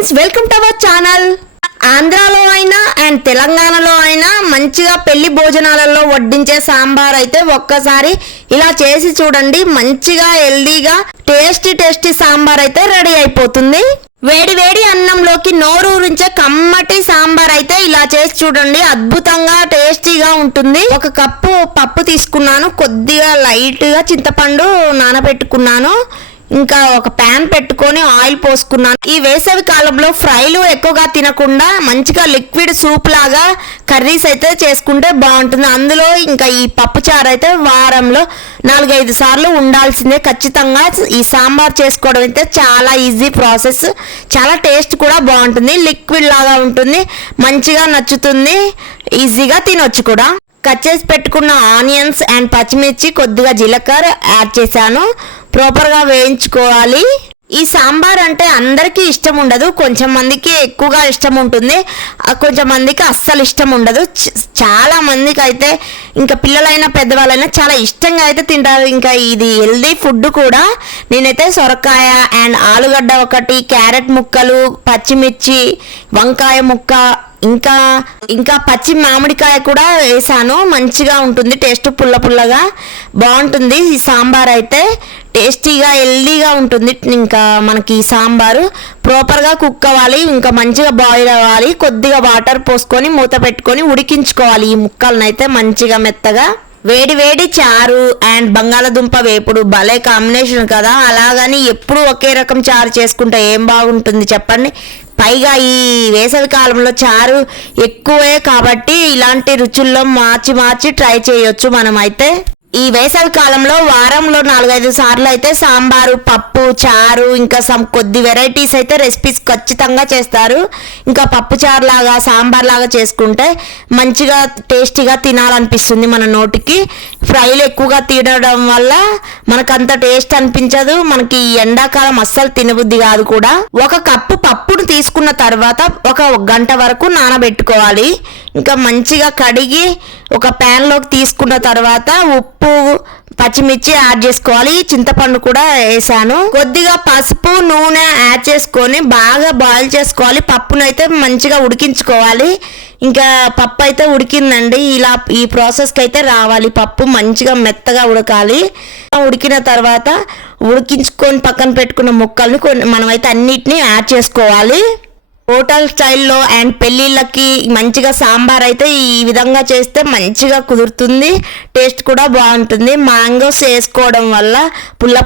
Friends, welcome to our channel. ఆంధ్రాలో అయినా and తెలంగాణలో అయినా మంచిగా పెళ్లి భోజనాలలో వడ్డించే సాంబార్ అయితే ఒక్కసారి ఇలా చేసి చూడండి. మంచిగా హెల్దీగా టేస్టీ సాంబార్ అయితే రెడీ అయిపోతుంది. వేడి వేడి అన్నంలోకి నోరూరించే కమ్మటి సాంబార్ అయితే ఇలా చేసి చూడండి. అద్భుతంగా టేస్టీగా ఉంటుంది. 1 కప్పు పప్పు తీసుకున్నాను, కొద్దిగా లైట్ గా చింతపండు నానబెట్టుకున్నాను, ఇంకా ఒక ప్యాన్ పెట్టుకొని ఆయిల్ పోసుకున్నాను. ఈ వేసవి కాలంలో ఫ్రైలు ఎక్కువగా తినకుండా మంచిగా లిక్విడ్ సూప్ లాగా కర్రీస్ అయితే చేసుకుంటే బాగుంటుంది. అందులో ఇంకా ఈ పప్పు చారు అయితే వారంలో 4-5 సార్లు ఉండాల్సిందే ఖచ్చితంగా. ఈ సాంబార్ చేసుకోవడం అయితే చాలా ఈజీ ప్రాసెస్, చాలా టేస్ట్ కూడా బాగుంటుంది, లిక్విడ్ లాగా ఉంటుంది, మంచిగా నచ్చుతుంది, ఈజీగా తినొచ్చు కూడా. కట్ చేసి పెట్టుకున్న ఆనియన్స్ అండ్ పచ్చిమిర్చి, కొద్దిగా జీలకర్ర యాడ్ చేశాను. ప్రాపర్గా వేయించుకోవాలి. ఈ సాంబార్ అంటే అందరికీ ఇష్టం ఉండదు, కొంచెం మందికి ఎక్కువగా ఇష్టం ఉంటుంది, కొంచెం మందికి అస్సలు ఇష్టం ఉండదు. చాలా మందికి అయితే ఇంకా పిల్లలైనా పెద్దవాళ్ళైనా చాలా ఇష్టంగా అయితే తింటారు. ఇంకా ఇది హెల్దీ ఫుడ్ కూడా. నేనైతే సొరకాయ అండ్ ఆలుగడ్డ ఒకటి, క్యారెట్ ముక్కలు, పచ్చిమిర్చి, వంకాయ ముక్క, ఇంకా పచ్చి మామిడికాయ కూడా వేసాను. మంచిగా ఉంటుంది, టేస్ట్ పుల్లగా బాగుంటుంది. ఈ సాంబార్ అయితే టేస్టీగా హెల్దీగా ఉంటుంది. ఇంకా మనకి ఈ సాంబారు ప్రాపర్గా కుక్ అవ్వాలి, ఇంకా మంచిగా బాయిల్ అవ్వాలి. కొద్దిగా వాటర్ పోసుకొని మూత పెట్టుకొని ఉడికించుకోవాలి ఈ ముక్కలను అయితే మంచిగా మెత్తగా. వేడి వేడి చారు అండ్ బంగాళదుంప వేపుడు భలే కాంబినేషన్ కదా. అలాగని ఎప్పుడు ఒకే రకం చారు చేసుకుంటే ఏం బాగుంటుంది చెప్పండి. పైగా ఈ వేసవి కాలంలో చారు ఎక్కువే కాబట్టి ఇలాంటి రుచుల్లో మార్చి ట్రై చేయొచ్చు మనం అయితే. ఈ వేసవి కాలంలో వారంలో 4-5 సార్లు అయితే సాంబారు, పప్పు, చారు, ఇంకా కొద్ది వెరైటీస్ అయితే రెసిపీస్ ఖచ్చితంగా చేస్తారు. ఇంకా పప్పు చారు లాగా, సాంబార్ లాగా చేసుకుంటే మంచిగా టేస్టీగా తినాలనిపిస్తుంది మన నోటికి. ఫ్రైలు ఎక్కువగా తినడం వల్ల మనకు అంత టేస్ట్ అనిపించదు, మనకి ఎండాకాలం అస్సలు తినబుద్ధి కాదు కూడా. 1 కప్పు పప్పును తీసుకున్న తర్వాత 1 గంట వరకు నానబెట్టుకోవాలి. ఇంకా మంచిగా కడిగి ఒక ప్యాన్లోకి తీసుకున్న తర్వాత ఉప్పు, పచ్చిమిర్చి యాడ్ చేసుకోవాలి. చింతపండు కూడా వేసాను. కొద్దిగా పసుపు, నూనె యాడ్ చేసుకొని బాగా బాయిల్ చేసుకోవాలి. పప్పును అయితే మంచిగా ఉడికించుకోవాలి. ఇంకా పప్పు అయితే ఉడికిందండి. ఇలా ఈ ప్రాసెస్కి అయితే రావాలి. పప్పు మంచిగా మెత్తగా ఉడకాలి. ఉడికిన తర్వాత ఉడికించుకొని పక్కన పెట్టుకున్న ముక్కల్ని మనమైతే అన్నిటినీ యాడ్ చేసుకోవాలి. హోటల్ స్టైల్లో అండ్ పెళ్ళిళ్ళకి మంచిగా సాంబార్ అయితే ఈ విధంగా చేస్తే మంచిగా కుదురుతుంది, టేస్ట్ కూడా బాగుంటుంది. మ్యాంగోస్ వేసుకోవడం వల్ల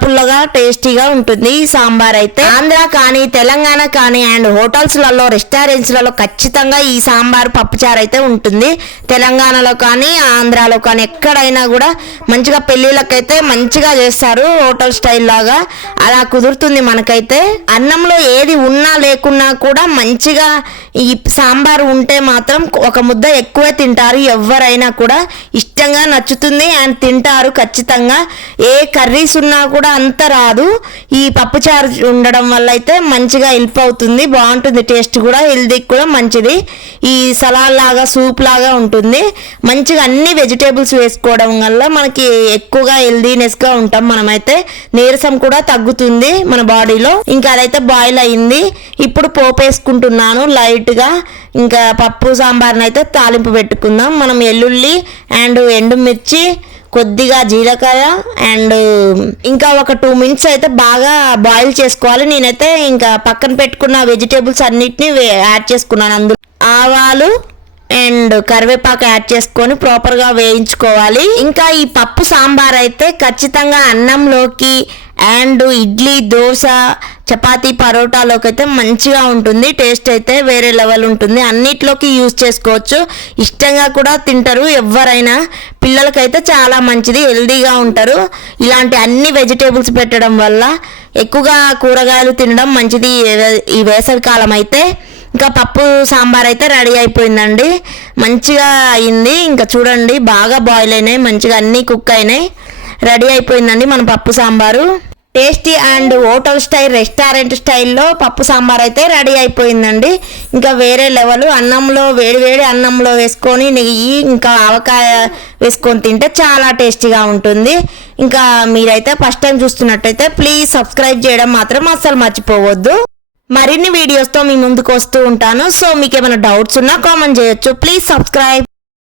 పుల్లగా టేస్టీగా ఉంటుంది ఈ సాంబార్ అయితే. ఆంధ్ర కానీ తెలంగాణ కానీ అండ్ హోటల్స్లలో, రెస్టారెంట్స్లలో ఖచ్చితంగా ఈ సాంబార్ పప్పుచారు అయితే ఉంటుంది. తెలంగాణలో కానీ ఆంధ్రాలో కానీ ఎక్కడైనా కూడా మంచిగా పెళ్ళిళ్ళకైతే మంచిగా చేస్తారు హోటల్ స్టైల్ లాగా. అలా కుదురుతుంది మనకైతే. అన్నంలో ఏది ఉన్నా లేకున్నా కూడా మంచిగా ఈ సాంబార్ ఉంటే మాత్రం 1 ముద్ద ఎక్కువ తింటారు ఎవరైనా కూడా. ఇష్టంగా నచ్చుతుంది అండ్ తింటారు ఖచ్చితంగా. ఏ కర్రీస్ ఉన్నా కూడా అంత రాదు. ఈ పప్పుచారు ఉండడం వల్ల అయితే మంచిగా హెల్ప్ అవుతుంది, బాగుంటుంది, టేస్ట్ కూడా హెల్దీకి కూడా మంచిది. ఈ సలాడ్ లాగా, సూప్ లాగా ఉంటుంది. మంచిగా అన్ని వెజిటేబుల్స్ వేసుకోవడం వల్ల మనకి ఎక్కువగా హెల్దీనెస్గా ఉంటాం మనమైతే. నీరసం కూడా తగ్గుతుంది మన బాడీలో. ఇంకా అదైతే బాయిల్ అయింది. ఇప్పుడు పోపు వేసుకుంటున్నాను లైట్గా. ఇంకా పప్పు సాంబార్ని అయితే తాలింపు పెట్టుకుందాం. మనం ఎల్లుల్లి అండ్ ఎండుమిర్చి, కొద్దిగా జీలకర్ర అండ్ ఇంకా ఒక 2 మినిట్స్ అయితే బాగా బాయిల్ చేసుకోవాలి. నేనైతే ఇంకా పక్కన పెట్టుకున్న వెజిటేబుల్స్ అన్నిటిని యాడ్ చేసుకున్నాను. అందులో ఆవాలు అండ్ కరివేపాకు యాడ్ చేసుకొని ప్రాపర్గా వేయించుకోవాలి. ఇంకా ఈ పప్పు సాంబార్ అయితే ఖచ్చితంగా అన్నంలోకి అండ్ ఇడ్లీ, దోశ, చపాతీ, పరోటాలోకి అయితే మంచిగా ఉంటుంది. టేస్ట్ అయితే వేరే లెవెల్ ఉంటుంది. అన్నిట్లోకి యూజ్ చేసుకోవచ్చు, ఇష్టంగా కూడా తింటారు ఎవరైనా. పిల్లలకైతే చాలా మంచిది, హెల్దీగా ఉంటారు. ఇలాంటి అన్ని వెజిటేబుల్స్ పెట్టడం వల్ల ఎక్కువగా కూరగాయలు తినడం మంచిది ఈ వేసవి కాలం అయితే. ఇంకా పప్పు సాంబార్ అయితే రెడీ అయిపోయిందండి, మంచిగా అయింది. ఇంకా చూడండి బాగా బాయిల్ అయినాయి, మంచిగా అన్నీ కుక్ అయినాయి. రెడీ అయిపోయిందండి మన పప్పు sambar. Tasty and hotel style, restaurant స్టైల్లో పప్పు సాంబార్ అయితే రెడీ అయిపోయిందండి. ఇంకా వేరే లెవెల్. అన్నంలో వేడి అన్నంలో వేసుకొని నెయ్యి ఇంకా ఆవకాయ వేసుకొని తింటే చాలా టేస్టీగా ఉంటుంది. ఇంకా మీరైతే ఫస్ట్ టైం చూస్తున్నట్టయితే ప్లీజ్ సబ్స్క్రైబ్ చేయడం మాత్రం అస్సలు మర్చిపోవద్దు. మరిన్ని వీడియోస్తో మీ ముందుకు వస్తూ ఉంటాను. సో మీకు ఏమైనా డౌట్స్ ఉన్నా కామెంట్ చేయొచ్చు. Please subscribe.